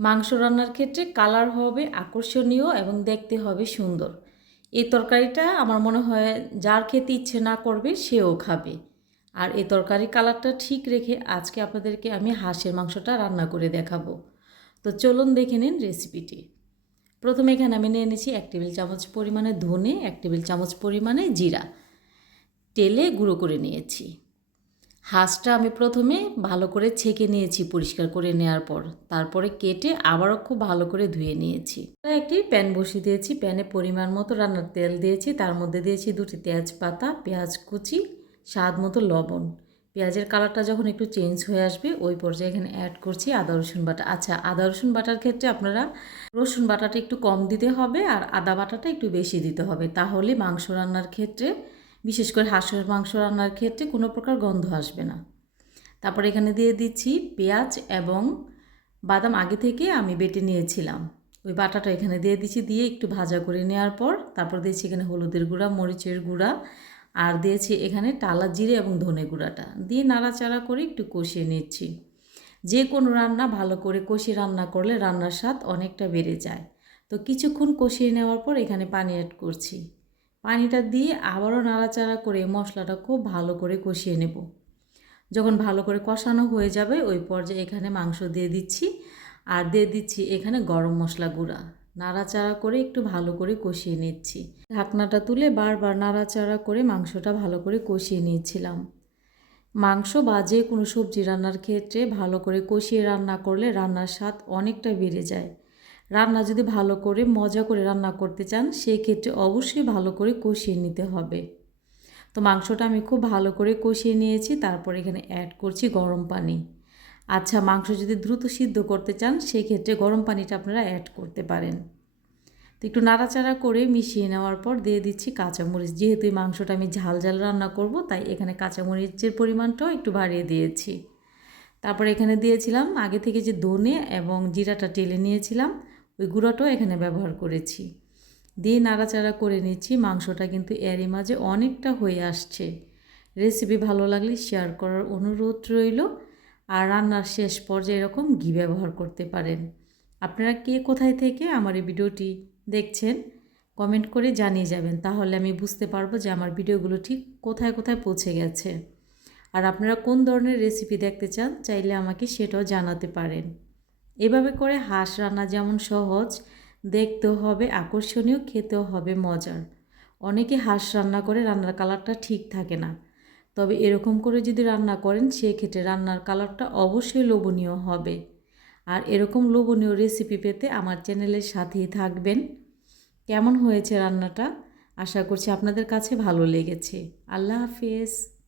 মাংস রান্নার ক্ষেত্রে কালার হবে আকর্ষণীয় এবং দেখতে হবে সুন্দর। এই তরকারিটা আমার মনে হয় যার খেতে ইচ্ছে না করবে সেও খাবে। আর এই তরকারি কালারটা ঠিক রেখে আজকে আপনাদেরকে আমি হাঁসের মাংসটা রান্না করে দেখাবো। তো চলুন দেখে নিন রেসিপিটি। প্রথমে এখানে আমি নিয়ে নিয়েছি এক টেবিল চামচ পরিমাণে ধনে, এক টেবিল চামচ পরিমাণে জিরা। তেলে গুঁড়ো করে নিয়েছি। হাঁসটা আমি প্রথমে ভালো করে ছেঁকে নিয়েছি পরিষ্কার করে নেওয়ার পর। তারপরে কেটে আবারও খুব ভালো করে ধুয়ে নিয়েছি। একটি প্যান বসিয়ে দিয়েছি। প্যানে পরিমাণ মতো রান্নার তেল দিয়েছি। তার মধ্যে দিয়েছি দুটি তেজপাতা, পেঁয়াজ কুচি, স্বাদ মতো লবণ। পেঁয়াজের কালারটা যখন একটু চেঞ্জ হয়ে আসবে, ওই পর্যায়ে এখানে অ্যাড করছি আদা, রসুন বাটা। আচ্ছা আদা, রসুন বাটার ক্ষেত্রে আপনারা রসুন বাটাটা একটু কম দিতে হবে আর আদা বাটাটা একটু বেশি দিতে হবে। তাহলে মাংস রান্নার ক্ষেত্রে বিশেষ করে হাঁসের মাংস রান্নার ক্ষেত্রে কোনো প্রকার গন্ধ আসবে না। তারপর এখানে দিয়ে দিচ্ছি পেঁয়াজ এবং বাদাম আগে থেকে আমি বেটে নিয়েছিলাম। ওই বাটাটা এখানে দিয়ে দিচ্ছি, দিয়ে একটু ভাজা করে নেওয়ার পর তারপর দিয়েছি এখানে হলুদের গুঁড়া, মরিচের গুঁড়া আর দিয়েছি এখানে টালা জিরে এবং ধনে গুঁড়াটা। দিয়ে নাড়াচাড়া করে একটু কষিয়ে নিচ্ছি। যে কোনো রান্না ভালো করে কষিয়ে রান্না করলে রান্নার স্বাদ অনেকটা বেড়ে যায়। তো কিছুক্ষণ কষিয়ে নেওয়ার পর এখানে পানি অ্যাড করছি। পানিটা দিয়ে আবারও নাড়াচাড়া করে মশলাটা খুব ভালো করে কষিয়ে নেব। যখন ভালো করে কষানো হয়ে যাবে, ওই পর্যায়ে এখানে মাংস দিয়ে দিচ্ছি। আর দিয়ে দিচ্ছি এখানে গরম মশলা গুঁড়া। নাড়াচাড়া করে একটু ভালো করে কষিয়ে নিচ্ছি। ঢাকনাটা তুলে বারবার নাড়াচাড়া করে মাংসটা ভালো করে কষিয়ে নিয়েছিলাম। মাংস বা যে কোনো সবজি রান্নার ক্ষেত্রে ভালো করে কষিয়ে রান্না করলে রান্নার স্বাদ অনেকটা বেড়ে যায়। রান্না যদি ভালো করে, মজা করে রান্না করতে চান, সেই ক্ষেত্রে অবশ্যই ভালো করে কষিয়ে নিতে হবে। তো মাংসটা আমি খুব ভালো করে কষিয়ে নিয়েছি, তারপর এখানে অ্যাড করছি গরম পানি। আচ্ছা মাংস যদি দ্রুত সিদ্ধ করতে চান, সেই ক্ষেত্রে গরম পানিটা আপনারা অ্যাড করতে পারেন। তো একটু নাড়াচাড়া করে মিশিয়ে নেওয়ার পর দিয়ে দিচ্ছি কাঁচামরিচ। যেহেতু এই মাংসটা আমি ঝাল ঝাল রান্না করব, তাই এখানে কাঁচামরিচের পরিমাণটাও একটু বাড়িয়ে দিয়েছি। তারপর এখানে দিয়েছিলাম আগে থেকে যে দনে এবং জিরাটা টেলে নিয়েছিলাম ওই গুঁড়োটাও এখানে ব্যবহার করেছি। দিয়ে নাড়াচাড়া করে নিচ্ছি, মাংসটা কিন্তু এরই মাঝে অনেকটা হয়ে আসছে। রেসিপি ভালো লাগলে শেয়ার করার অনুরোধ রইল। আর রান্নার শেষ পর্যায়ে এরকম ঘি ব্যবহার করতে পারেন। আপনারা কে কোথায় থেকে আমার এই ভিডিওটি দেখছেন কমেন্ট করে জানিয়ে যাবেন। তাহলে আমি বুঝতে পারব যে আমার ভিডিওগুলো ঠিক কোথায় কোথায় পৌঁছে গেছে। আর আপনারা কোন ধরনের রেসিপি দেখতে চান, চাইলে আমাকে সেটাও জানাতে পারেন। এভাবে করে হাঁস রান্না যেমন সহজ, দেখতেও হবে, আকর্ষণীয়, খেতেও হবে মজার। অনেকে হাঁস রান্না করে রান্নার কালারটা ঠিক থাকে না। তবে এরকম করে যদি রান্না করেন, সেক্ষেত্রে রান্নার কালারটা অবশ্যই লোভনীয় হবে। আর এরকম লোভনীয় রেসিপি পেতে আমার চ্যানেলের সাথেই থাকবেন। কেমন হয়েছে রান্নাটা? আশা করছি আপনাদের কাছে ভালো লেগেছে। আল্লাহ হাফিজ।